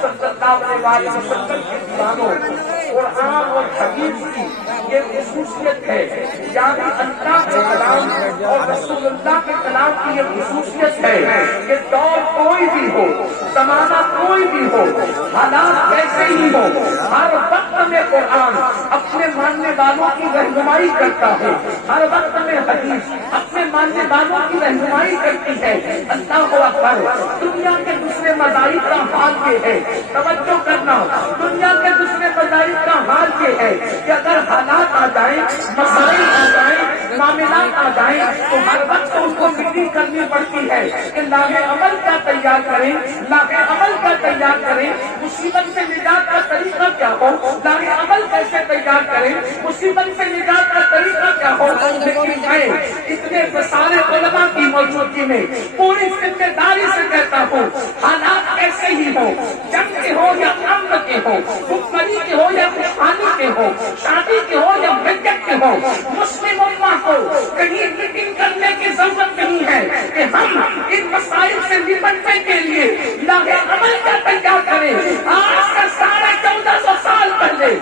صلی اللہ علیہ وسلم کے دیوانوں، قرآن اور حدیث کی یہ خصوصیت ہے، یعنی اللہ کے کلام اور رسول اللہ کے کلام کی یہ خصوصیت ہے کہ دور کوئی بھی ہو، زمانہ کوئی بھی ہو، حالات کیسے ہی ہو، ہر وقت میں قرآن اپنے ماننے والوں کی رہنمائی کرتا ہے، ہر وقت میں حدیث اپنے ماننے والوں کی رہنمائی کرتی ہے۔ اللہ اکبر۔ دنیا کے دوسرے مذاہب کا حال یہ ہے، توجہ کرنا، دنیا کے دوسرے مذاہب کا حال یہ ہے کہ اگر حالات آ جائیں، مسائل آ جائیں، معاملات آ جائیں تو ہر وقت ان کو میٹنگ کرنی پڑتی ہے کہ لاہ عمل کا تیار کریں، لاہ عمل کا تیار کریں، مصیبت سے نجات کا طریقہ کیا ہو، لاہ عمل کیسے تیار کریں، مصیبت سے نجات کا طریقہ کیا ہو۔ لیکن میں اتنے سارے علماء کی موجودگی میں پوری ذمہ داری سے کہتا ہوں، حالات کیسے ہی ہو، جنگ کے ہو یا امن کے ہو، حکمرانی کے ہو یا خوشحالی کے ہو، شادی کے ہو یا میت کے ہو، مسلم امہ کو کہیں میٹنگ کرنے کی ضرورت نہیں ہے کہ ہم ان مسائل سے نپٹنے کے لیے لاہ عمل کا تیار کریں۔ آج سے 1450 سال پہلے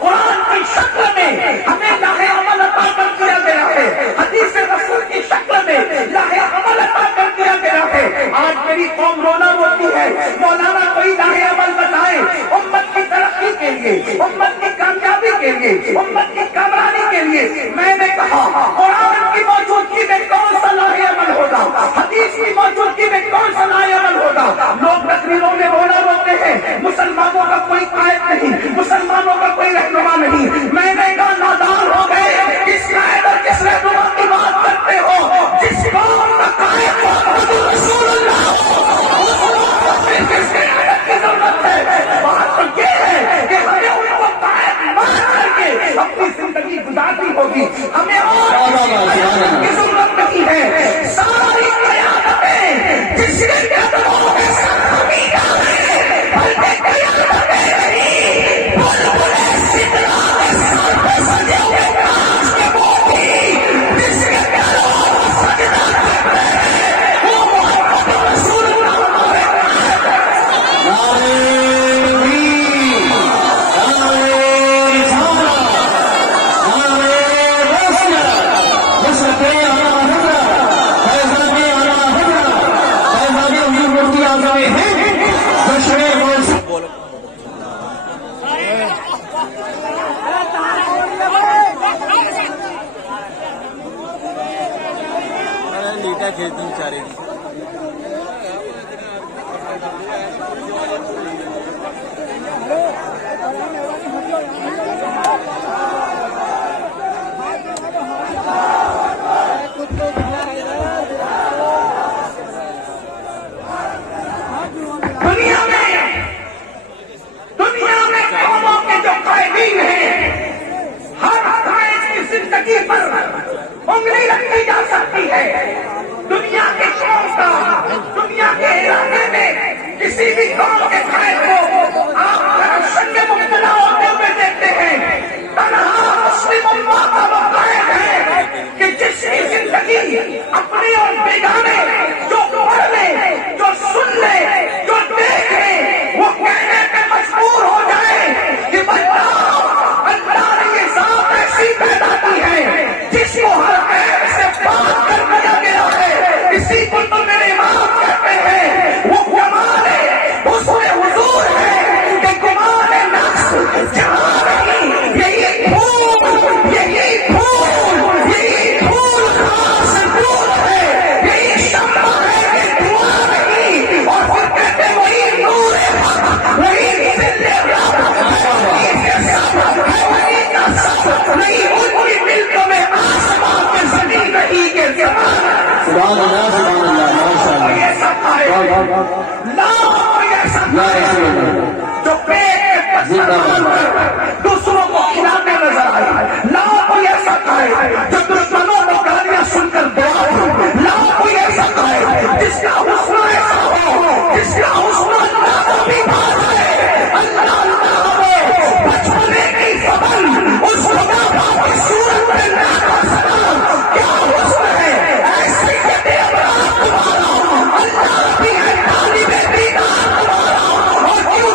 قرآن کی شکل میں ہمیں لاہ عمل عطا کر دیا گیا ہے، حدیث رسول کی شکل میں لاہ عمل عطا کر دیا گیا ہے۔ آج میری قوم رونا روتی ہے، مولانا کوئی لاہ عمل بتائے امت کی ترقی کے لیے، امت کی کامیابی کے لیے، امت کی کامرانی کے لیے۔ میں نے کہا قرآن کی موجودگی میں کون سا لاہ عمل ہوگا، حدیث کی موجودگی میں کون سا لاہ عمل ہوگا۔ لوگ تقریروں میں رونا روتے ہیں، مسلمانوں کا کوئی قائد نہیں، مسلمانوں کا کوئی رہنما نہیں۔ میں نے کہا نادان ہو گئے، کس قائد اور کس رہنما کی بات کرتے ہو؟ جس قوم کا قائد محمد رسول اللہ کس قیادت کی ضرورت ہے؟ بات تو یہ ہے کہ ہمیں ان کو قائد مان کر کے اپنی زندگی گزارنی ہوگی، ہمیں اور کی ضرورت نہیں ہے۔ ساری قیادتیں جس کے قدموں کے ساتھ ہمیں جانے بلکہ قیادتیں نہیں، بلبلے سدرا کے سر پہ سجے ہوئے کاش کے موتی جس کے پیروں کو سجدہ کرتے ہیں وہ محمد رسول اللہ کھیلتے بیچارے دنیا میں قوموں کے جو قائدین ہیں، ہر قائد کی زندگی پر انگلی رکھی جا سکتی ہے۔ دنیا کے قوم کا، دنیا کے علاقے میں کسی بھی قوم کے قائد کو آپ کرپشن میں مبتلا ہوتے ہوئے دیکھتے ہیں۔ تنہا مسلم امہ کا وہ قائد ہے کہ جس کی زندگی اپنی اور بیگانے جو پڑھ لے، جو سن لے، جو دیکھ لے، وہ کہنے پہ مجبور ہو جائے کہ اللہ نے یہ ذات ایسی پیدا کی ہے جس کو ہر عیب سے پاک کر دیا گیا ہے۔ اسی کو تو میرے امام کہتے ہیں وہ کمال حسن حضور ہے کہ کمال نقص جہاں نہیں، یہی پھول، یہی پھول، یہی پھول خاص دور ہے، یہی شمع ہے کہ دعا نہیں۔ اور پھر کہتے وہی نور ہے، وہی ذل رب ہے، وہی جسد ہے، وہی نصب نہیں، ان کی ملک میں آسمان میں زمین نہیں کہ زمان سبحان اللہ سبحان اللہ ماشاء اللہ جو پیٹ دوسروں کو کھلانے نظر آئے، لا کوئی ایسا کھائے جو دشمنوں کو گالیاں سن کر دعا کرے، لا کوئی ایسا کھائے جس کا حسن ایسا ہو، جس کا حسن اللہ کو بھی بھاتا ہے، اللہ اللہ ہو بچپنے کی فضل اس خدا کی صورت میں لاکھوں سلام، کیا حسن ہے ایسے کہتے اللہ بھی ہے طالب دیدار تمہارا، اور کیوں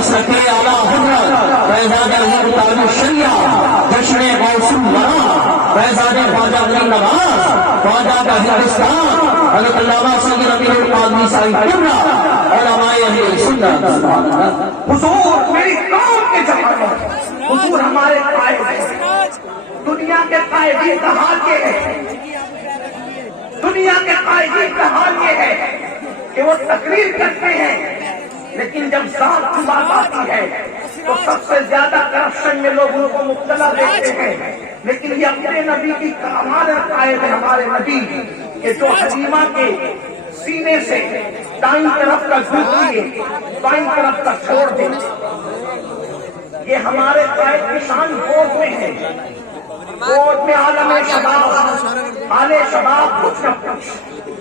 مسلک اعلیٰ حضرت فیضان مختار شریعہ جشن موسم بنا فیضان خواجہ علی نواز خواجہ کا ہندوستان حضرت علامہ سید ربیع القادری صاحب کرنا علماء اہل سنت حضور میری قوم کے جوانوں، حضور ہمارے قائد ہیں، دنیا کے قائدین کا حال یہ ہے، دنیا کے قائدین کا حال یہ ہے کہ وہ تقریر کرتے ہیں لیکن جب ذات کی بات آتی ہے تو سب سے زیادہ کرپشن میں لوگ ان کو مبتلا دیکھتے ہیں، لیکن یہ اپنے نبی کی ہمارے قائد ہے، ہمارے نبی کہ جو حلیمہ کے سینے سے دائیں طرف کا گھس دیے بائیں طرف کا چھوڑ دے، یہ ہمارے قائد کی شان گود میں ہے، گود میں عالم شباب، حال شباب کچھ نہ کچھ،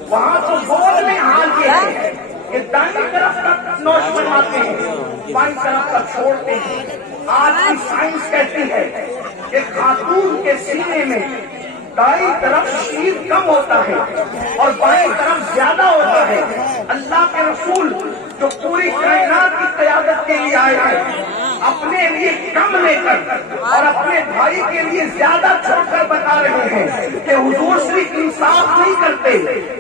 وہاں تو گود میں حال یہ ہے کہ دائیں طرف کا نوش بناتے ہیں بائیں طرف کا چھوڑتے ہیں۔ آج کی سائنس کہتی ہے کہ خاتون کے سینے میں دائیں طرف شیر کم ہوتا ہے اور بائیں طرف زیادہ ہوتا ہے۔ اللہ کے رسول جو پوری کائنات کی قیادت کے لیے آئے ہیں، اپنے لیے کم لے کر اور اپنے بھائی کے لیے زیادہ چھوڑ کر بتا رہے ہیں کہ حضور صرف انصاف نہیں کرتے،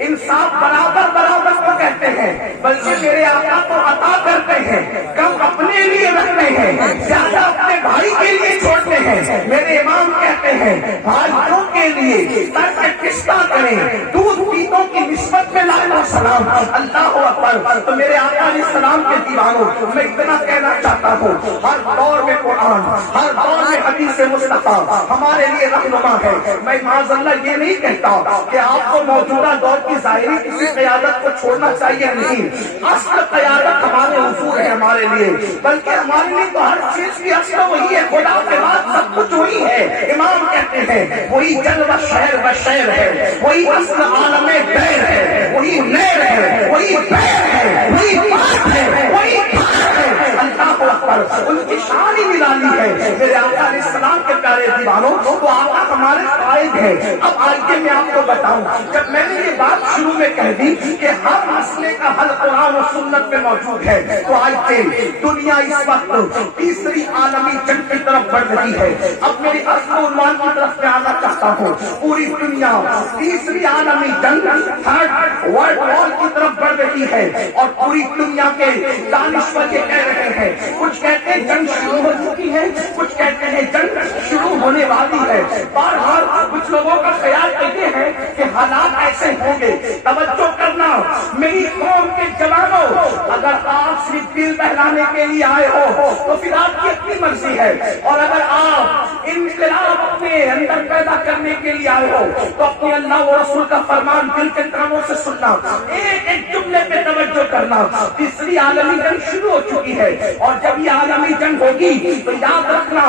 انصاف برابر برابر کو کہتے ہیں، بلکہ میرے آقا تو عطا کرتے ہیں، کم اپنے لیے رکھتے ہیں، زیادہ اپنے بھائی کے لیے چھوڑتے ہیں۔ میرے امام کہتے ہیں بھائیوں کے لیے ترک کس کا کریں، دودھ پیتوں کی نسبت میں لا الہ سلام، اللہ اکبر۔ تو میرے آقا علیہ السلام کے دیوانوں، میں اتنا کہنا چاہتا ہوں، ہر دور میں قرآن، ہر دور میں حدیث مصطفیٰ ہمارے لیے رہنما ہے۔ میں معاذ اللہ یہ نہیں کہتا کہ آپ کو موجودہ دور کی ظاہری کسی قیادت کو چھوڑنا چاہیے، نہیں، اصل قیادت ہمارے حضور ہے ہمارے لیے، بلکہ ہمارے لیے تو ہر چیز کی اصل وہی ہے، خدا کے بعد سب کچھ وہی ہے۔ امام کہتے ہیں وہی جلوہ شہر و شہر ہے، وہی اصل عالم بیر ہے، وہی نیر ہے، وہی بیر ہے، وہی بات ہے، وہی بات ہے۔ اللہ اکبر، ان کی شان ہی نرالی ہے۔ میرے آقا علیہ السلام کے پیارے دیوانوں، تو آقا ہمارے قائد ہیں۔ اب آئیے میں آپ کو بتاؤں، جب میں نے یہ بات شروع میں کہہ دی کہ ہر مسئلے کا حل قرآن و سنت میں موجود ہے، تو آئیے دنیا اس وقت تیسری عالمی جنگ کی طرف بڑھ رہی ہے۔ اب میری اصل عنوان کی طرف میں آنا چاہتا ہوں، پوری دنیا تیسری عالمی جنگ، تھرڈ ورلڈ وار کی طرف بڑھ رہی ہے، اور پوری دنیا کے دانشور یہ کہہ رہے ہیں، کچھ کہتے ہیں جنگ شروع ہو چکی ہے، کچھ کہتے ہیں جنگ شروع ہونے والی ہے۔ بہرحال کچھ لوگوں کا خیال یہ ہے کہ حالات ایسے ہوں گے۔ توجہ کرنا میری قوم کے جوانوں، اگر آپ صرف دل بہلانے کے لیے آئے ہو تو پھر آپ کی اپنی مرضی ہے، اور اگر آپ انقلاب اپنے اندر پیدا کرنے کے لیے آئے ہو تو اپنے اللہ و رسول کا فرمان دل کے کانوں سے سننا، ایک ایک جملے پہ توجہ کرنا۔ تیسری عالمی جنگ شروع ہو چکی ہے، اور جب یہ عالمی جنگ ہوگی تو یاد رکھنا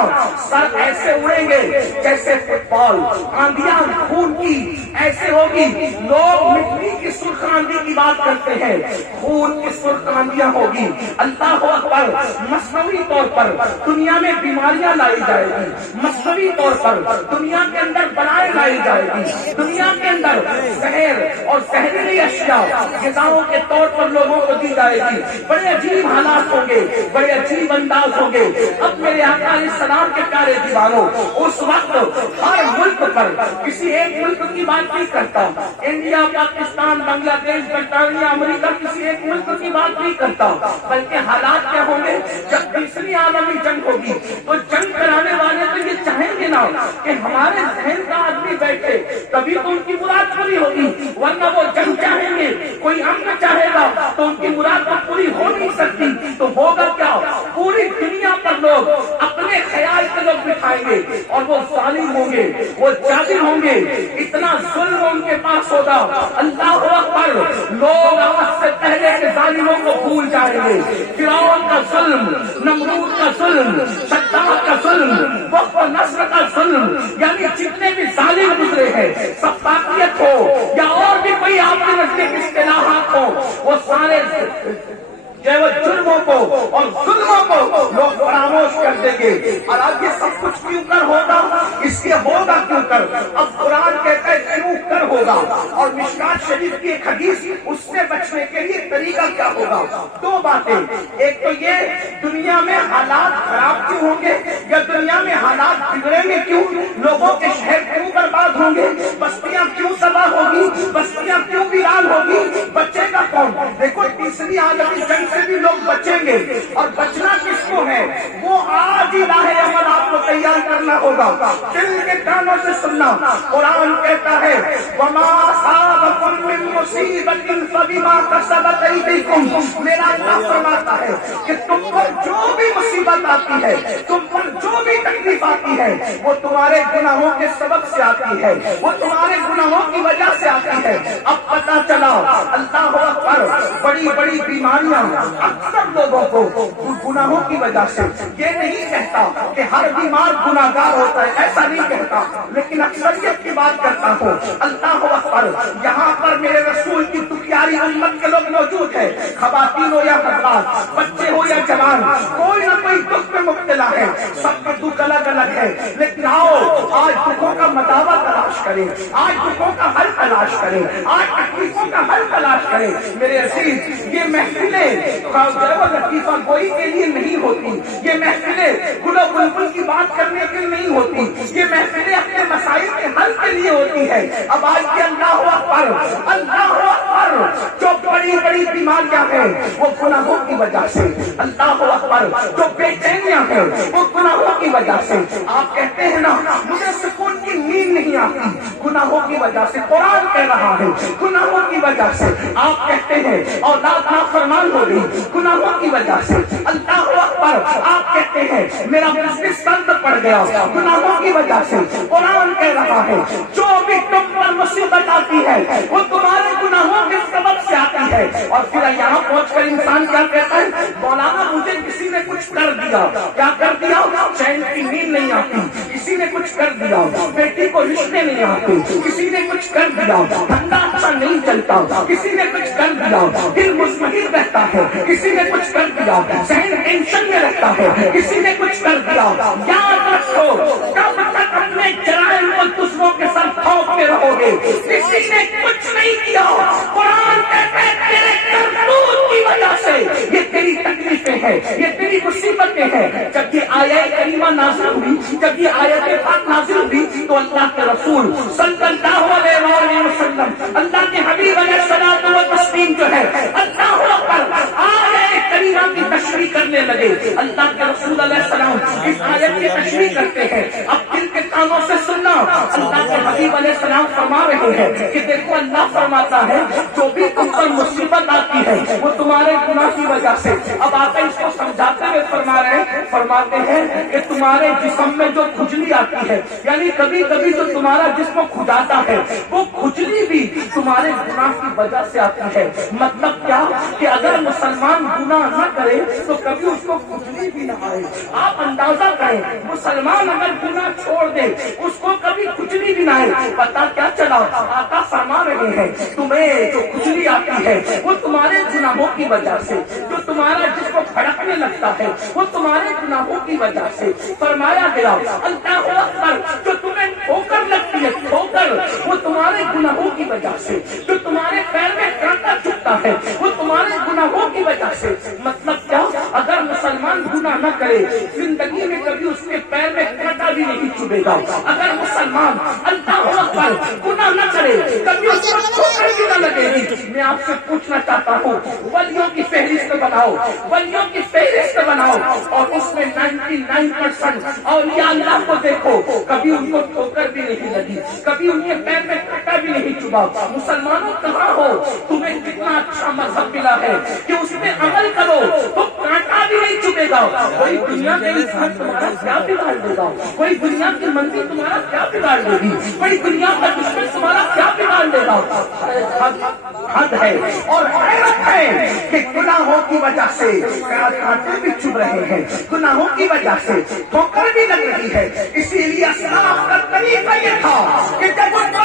سر ایسے اڑیں گے جیسے فٹ بال، آندیاں خون کی ایسے ہوگی، لوگ مٹی کی سرخ آندھی کی بات کرتے ہیں، خون کی سرخ آندیاں ہوگی۔ اللہ اکبر، مصنوعی طور پر دنیا میں بیماریاں لائی جائے گی، مصنوعی طور پر دنیا کے اندر بلائیں لائی جائے گی، دنیا کے اندر زہر اور زہریلی اشیاء غذاؤں کے طور پر لوگوں کو دی جائے گی۔ بڑے عجیب حالات ہوں گے، بڑے عجیب انداز ہوں گے۔ اب میرے آقا علیہ السلام کے پیارے دیوانوں، اس وقت ہر ملک پر کسی ایک ملک کی بات نہیں کرتا، انڈیا، پاکستان، بنگلہ دیش، برطانیہ، امریکہ، کسی ایک ملک کی بات نہیں کرتا، بلکہ حالات کیا ہوں گے جب تیسری عالمی جنگ ہوگی تو جنگ کرانے والے تو یہ چاہیں گے نا کہ ہمارے ذہن کا آدمی بیٹھے، تبھی تو ان کی مراد پوری ہوگی، ورنہ وہ جنگ چاہیں گے، کوئی امن چاہے گا تو ان کی مراد تو پوری ہو نہیں سکتی۔ تو ہوگا کیا، پوری دنیا پر لوگ اپنے خیال کے لوگ بٹھائیں گے، اور وہ ظالم ہوں گے، وہ جابر ہوں گے، اتنا ظلم ان کے پاس ہوگا۔ اللہ اکبر، لوگ آج سے پہلے کے ظالموں کو بھول جائیں گے، فرعون کا ظلم، نمرود کا ظلم، شداد کا ظلم، وقت و نصر کا ظلم، یعنی جتنے بھی ظالم گزرے ہیں، سفاکیت ہو یا اور بھی کوئی آپ کے نزدیک اصطلاحات ہو، وہ سارے جو وہ جرموں کو اور ظلموں کو لوگ فراموش کر دیں گے. اور اب یہ سب کچھ کیوں کر ہوگا؟ اس لیے ہوگا کیوں کر. اب قرآن کہتا ہے کیوں کر ہوگا. اور مشکات شریف کی ایک حدیث، اس سے بچنے کے لیے طریقہ کیا ہوگا؟ دو باتیں. ایک تو یہ دنیا میں حالات خراب کیوں ہوں گے، یا دنیا میں حالات بگڑیں گے کیوں، لوگوں کے شہر کیوں برباد ہوں گے، بستیاں کیوں تباہ ہوگی، بستیاں کیوں ویران ہوگی، بچے گا کون؟ دیکھو تیسری عالمی جنگ سے بھی لوگ بچیں گے، اور بچنا کس کو ہے؟ وہ آج ہی راہ عمل آپ کو تیار کرنا ہوگا. دل کے کانوں سے سننا. قرآن کہتا ہے وما اصابکم من مصیبت فبما کسبت ایدیکم. میرا اللہ فرماتا ہے کہ تم پر جو بھی مصیبت آتی ہے، تم پر جو بھی تکلیف آتی ہے، وہ تمہارے گناہوں کے سبب سے آتی ہے، وہ تمہارے گناہوں کی وجہ سے آتی ہے. اب پتہ چلا اللہ اکبر، بڑی بڑی بیماریاں اکثر لوگوں کو گناہوں کی وجہ سے. یہ نہیں کہتا کہ ہر بیمار گناہگار ہوتا ہے، ایسا نہیں کہتا، لیکن اکثریت کی بات کرتا ہوں. اللہ اکبر، یہاں پر میرے رسول کی پیاری امت کے لوگ موجود ہیں، خواتین ہو یا حضرات، بچے ہو یا جوان، کوئی نہ کوئی دکھ میں مبتلا ہے. سب کا دکھ الگ الگ ہے، لیکن آؤ آج دکھوں کا مداوا تلاش کریں، آج دکھوں کا حل تلاش کریں، آج تکلیفوں کا حل تلاش کریں. میرے عزیز، یہ محفلیں لطیفہ گوئی کے لیے نہیں ہوتی، یہ محفلیں گل و بلبل کی بات کرنے کے لیے نہیں ہوتی، یہ محفلیں اپنے مسائل کے حل کے لیے ہوتی ہے. اب آج کے اللہ اکبر، اللہ اکبر، جو بڑی بڑی بیماریاں ہیں وہ گناہوں کی وجہ سے، اللہ اکبر، جو بے چینیاں ہیں وہ گناہوں کی وجہ سے. آپ کہتے ہیں نا مجھے سکون کی نیند نہیں آتی، گناہوں کی وجہ سے. قرآن کہہ رہا ہے گناہوں کی وجہ سے. آپ کہتے ہیں اولاد نافرمان ہو گئی، گناہوں کی وجہ سے. اللہ اکبر، آپ کہتے ہیں میرا بزنس بند پڑ گیا، گناہوں کی وجہ سے. قرآن کہہ رہا ہے جو بھی تم پر مصیبت آتی ہے وہ تمہارے گناہوں کے سبب سے آتی ہے. اور پھر یہاں پہنچ کر انسان کیا کہتا ہے؟ مولانا مجھے کسی نے کچھ کر دیا. کیا کر دیا؟ چین کی نیند نہیں آتی. کسی نے کچھ کر دیا، بیٹی کو رشتے نہیں آتے. کسی نے کچھ کر دیا، دھندا اچھا نہیں چلتا. کسی نے کچھ کر دیا، دل مطمئن رہتا ہے. کسی نے کچھ کر دیا، ذہن ٹینشن میں رہتا ہے. کسی نے کچھ کر دیا. یاد رکھو کب تک اپنے جرائم کو دوسروں کے ساتھ تھوپتے رہو گے؟ کسی نے کچھ نہیں کیا. قرآن کہتا ہے تیرے کرتوت کی وجہ سے یہ تیری تکلیفیں ہیں، یہ تیری مصیبتیں ہیں. جب یہ آیت کریمہ نازل ہوئی، جب یہ آیت پاک نازل ہوئی، تو اللہ کے رسول صلی اللہ علیہ وسلم، اللہ کے حبیب علیہ الصلوۃ والتسلیم جو ہے، اللہ اکبر، آیت کریمہ کی تشریح کرنے لگے. اللہ کے رسول علیہ السلام اس آیت کی تشریح کرتے ہیں. اب دل کے کانوں سے سننا. اللہ کے حبیب علیہ السلام فرما رہے ہیں کہ دیکھو اللہ فرماتا ہے جو بھی تم پر مصیبت آتی ہے وہ تمہارے گناہ کی وجہ سے. اب آپ اس کو سمجھاتے ہوئے فرماتے ہیں کہ تمہارے جسم میں جو کھجلی آتی ہے، یعنی کبھی کبھی جو تمہارا جسم کھجاتا ہے، وہ کھجلی بھی تمہارے گناہ کی وجہ سے آتی ہے. مطلب کیا کہ اگر مسلمان گناہ نہ کرے تو کبھی اس کو کھجلی بھی نہ آئے. آپ اندازہ کریں مسلمان اگر گناہ چھوڑ دے اس کو کبھی کھجلی بھی نہ آئے. پتا کیا چلا؟ آقا فرما رہے ہیں تمہیں جو کھجلی آتی ہے وہ تمہارے گناہوں کی وجہ سے، جو تمہارا جس کو پھڑکنے لگتا ہے وہ تمہارے گناہوں کی وجہ سے. فرمایا گیا اللہ اکبر، جو تمہیں ٹھوکر لگتی ہے، ٹھوکر وہ تمہارے گناہوں کی وجہ سے. جو تمہارے پیر میں کانٹا چبھتا ہے وہ تمہارے گناہوں کی وجہ سے. مطلب کیا؟ اگر مسلمان گناہ نہ کرے زندگی میں کبھی اس کے پیر میں کانٹا بھی نہیں چبھے گا. اگر مسلمان اللہ اکبر گناہ نہ کرے کبھی اس کو ٹھوکر بھی نہ لگے گی. میں آپ سے پوچھنا چاہتا ہوں ولیوں کی فہرست بناؤ، ولیوں کی فہرست بناؤ، اور اس میں 99% اولیاء اللہ کو دیکھو کبھی ان کو ٹھوکر بھی نہیں لگی، کبھی ان کے پیر میں کانٹا بھی نہیں چبھا. مسلمانوں کہاں ہو؟ تمہیں کتنا اچھا مذہب ملا ہے کہ اس میں عمل کرو تو کانٹا بھی نہیں چبھے گا. کوئی دنیا کے انسان تمہارا کیا بگاڑ دے گا، کوئی دنیا کی منزل تمہارا کیا بگاڑ دے گی، کوئی دنیا کا دشمن تمہارا کیا بگاڑ دے گا. حد ہے اور حیرت ہے کہ گناہوں کی وجہ سے کانٹے بھی چبھ رہے ہیں، گناہوں کی وجہ سے ٹھوکر بھی لگ رہی ہے. اسی لیے اسلام کا طریقہ یہ تھا کہ جب ان کو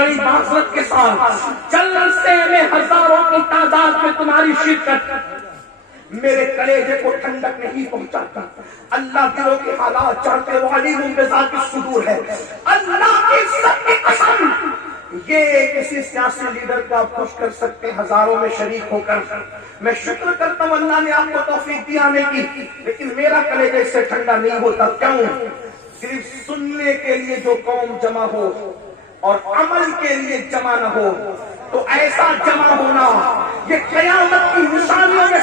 بڑی معذرت کے ساتھ جلسے میں ہزاروں کی تعداد میں تمہاری شرکت میرے کلیجے کو ٹھنڈک نہیں پہنچاتا. اللہ دلوں کے حالات جانتے وہ علیم بذات الصدور ہے. اللہ کی عزت کی قسم یہ کسی سیاسی لیڈر کو آپ خوش کر سکتے ہزاروں میں شریک ہو کر. میں شکر کرتا ہوں اللہ نے آپ کو توفیق دی آنے کی, لیکن میرا کلیجہ اس سے ٹھنڈا نہیں ہوتا. کیوں؟ صرف سننے کے لیے جو قوم جمع ہو اور عمل کے لیے جمع نہ ہو, تو ایسا جمع ہونا یہ قیامت کی نشانیوں میں